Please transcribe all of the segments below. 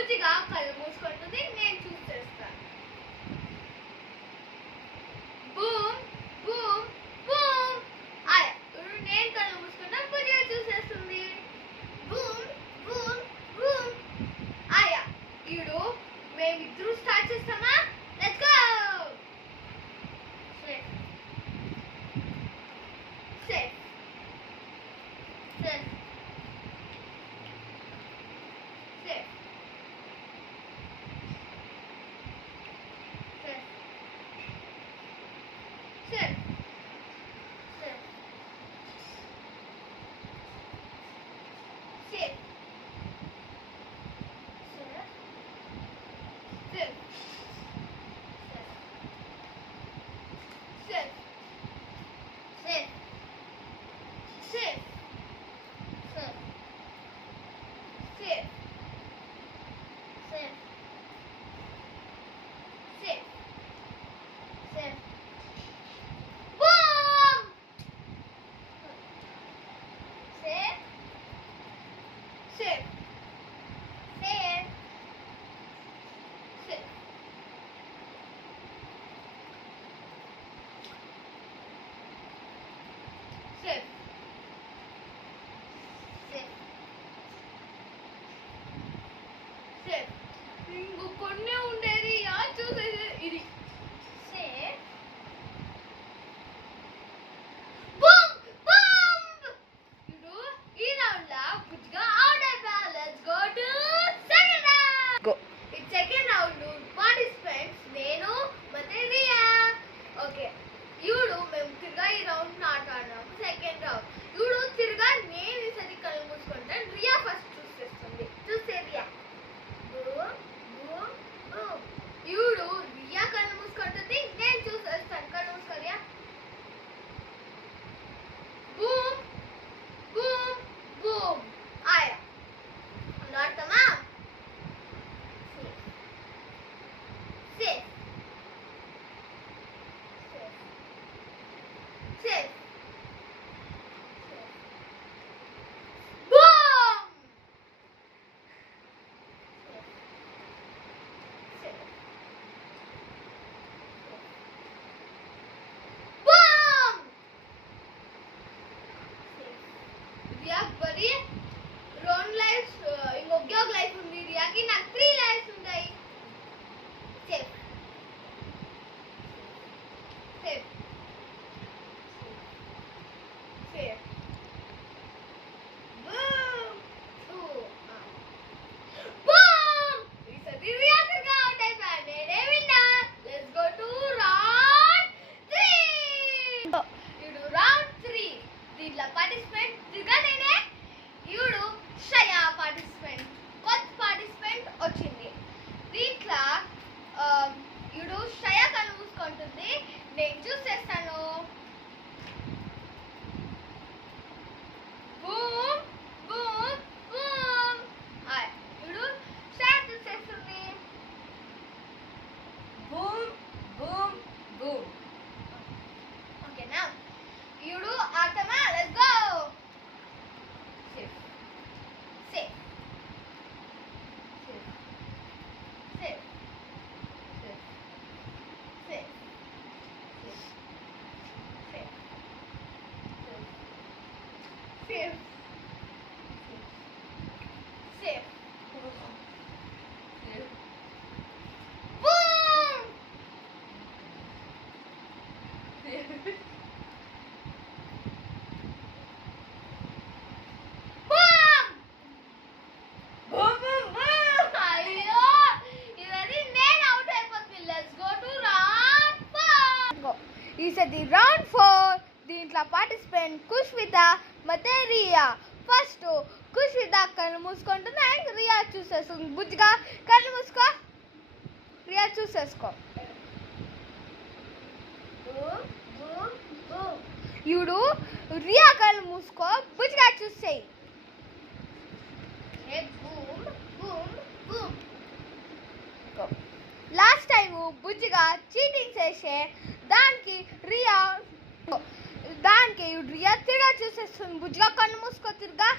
బుజ్జిగా కళ్ళు మూసుకుంటుంది, నేను చూసేస్తాను. Boom boom boom. ఆయా నేను కళ్ళు మూసుకుంటా, బుజ్జిగా చూసేస్తుంది. Boom boom boom. ఆయా ఇప్పుడు మేమిద్దరూ స్టార్ట్ చేస్తామా? Let's go. Safe safe safe safe safe safe safe safe safe safe safe safe safe safe safe safe. Boom. Safe safe safe safe. Safe safe safe. ఇంకో కొన్ని ఉండేది చూసేది ఇది. సేఫ్. Boom boom. ఇప్పుడు ఈ రౌండ్ లా బుజ్జిగా అవుట్ అయిపోయా. Let's go to second round. Go. ఈ సెకండ్ రౌండ్ పార్టిసిపెంట్స్ నేను ಮತ್ತೆ రియా. ఓకే ఇప్పుడు మేము తిరగా ఈ రౌండ్ ఆడుతున్నాము. సెకండ్ రౌండ్ ఇప్పుడు తిరగా నేను ఈసారి కళ్ళు మూసుకుంటాను. రియా ఫస్ట్ చూస్ చేస్తుంది. చూస్తే రియా. Boom boom boom. ఇప్పుడు రియా కళ్ళు మూసుకుంటుంది, నేను చూసేస్తాను. కళ్ళు మూసుకో రియా. Boom boom boom. ఆయా ఆడతామా? Safe safe boom. Safe boom. రియాక్ బరీ 2 లైఫ్స్, ఇంకొక లైఫ్ ఉంది రియాకి. నాకు 3 లైఫ్స్ ఉంటాయి. Safe safe safe. Boom. Boom. ఈసారి రియా తిరిగా అవుట్ అయిపోయా. నేనే winner. Let's go to round 3. ఇప్పుడు రౌండ్ 3 దీంట్లో పార్టిసిపెంట్ తిరిగా నేనే. ఇప్పుడు శ్రేయా పార్టిసిపెంట్, కొత్త పార్టిసిపెంట్ వచ్చింది దీంట్లో. ఇప్పుడు శ్రేయా కళ్ళు మూసుకుంటుంది, నేను చూసేస్తాను. Boom boom boom. ఇప్పుడు శ్రేయా చూసేస్తుంది. Boom boom boom. ఓకేనా? ఇప్పుడు ఆడతామా? Let's go. Safe safe safe safe safe safe safe safe. Boom. Boom. అయ్యో ఇవన్నీ నేను అవుట్ అయిపోతుంది. Let's go to round 4. ఈసారి రౌండ్ 4 దీంట్లో పార్టిసిపెంట్ కుష్విత ಮತ್ತೆ రియా. ఫస్ట్ కుష్విత కళ్ళు మూసుకుంటుంది అండ్ రియా చూసేస్తుంది. బుజ్జిగా కళ్ళు మూసుకో, రియా చూసేసుకో. ఇప్పుడు రియా కళ్ళు మూసుకో, బుజ్జిగా చూసేయి. Boom boom boom. Last time బుజ్జిగా చీటింగ్ చేసే దానికి రియా తిరగా చూసేస్తుంది. బుజ్జిగా కన్ను మూసుకో, తిరగా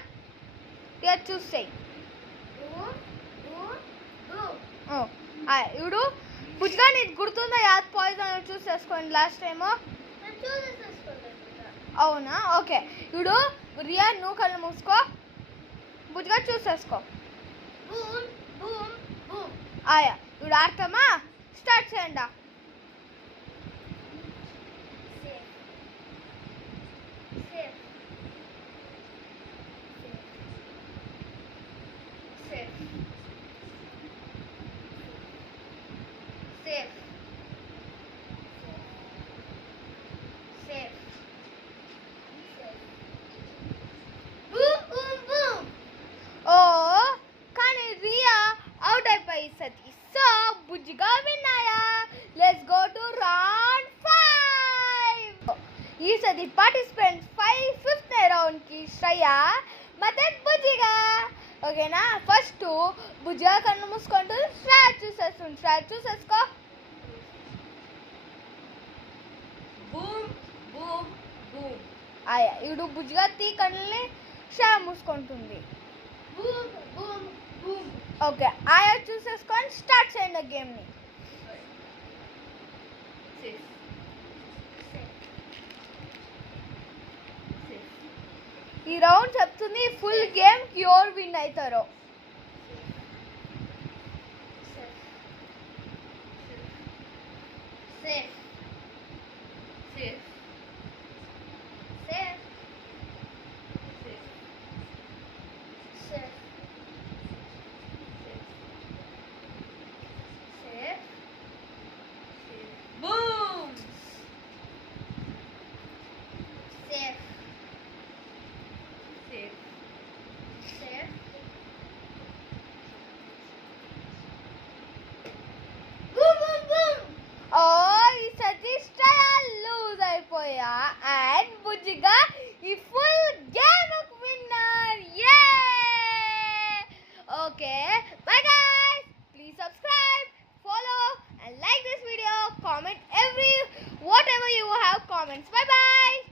రియా చూసేయి. ఇప్పుడు బుజ్జిగా నీకు గుర్తుందా యాద్ పాయిజన్ చూస్ చేసుకోండి లాస్ట్ టైము. నేను చూసేసుకోలేదు. అవునా, ఓకే. ఇప్పుడు రియా నువ్వు కళ్ళు మూసుకో, బుజ్జిగా చూసేసుకో. Boom boom boom. ఆయా ఇప్పుడు ఆడతామా, స్టార్ట్ చేయండి. Safe safe safe safe safe boom boom boom. ఓ కానీ రియా అవుట్ అయిపోయింది. సో బుజ్జిగా విన్నాయా. Let's go to round 5. ఈసారి పార్టిసిపెంట్స్ 5th రౌండ్కి శ్రేయ ಮತ್ತೆ బుజ్జిగా. ఓకేనా, ఫస్ట్ బుజ్జిగా కన్ను మూసుకుంటూ శ్రేయ చూసేస్తుంది. శ్రేయ చూసేసుకో. Boom boom boom. ఆయా ఇప్పుడు బుజ్జిగా తీ కన్నుల్ని శ్రేయ మూసుకుంటుంది. Boom boom boom. ఓకే, ఆయా చూసేసుకొని స్టార్ట్ చేయండి గేమ్ని. Safe safe. ఈ రౌండ్ చెప్తుంది ఫుల్ గేమ్ ఎవరు విన్ అవుతారో. Safe safe safe safe safe safe safe. Boom. Safe safe safe. Boom boom boom. ఓ ఈ సతీష్ లూజ్ అయిపోయా అండ్ బుజ్జిగా ఈ full game winner. Yay. Okay, bye guys, please subscribe, follow and like this video, comment every whatever you have comments. Bye bye.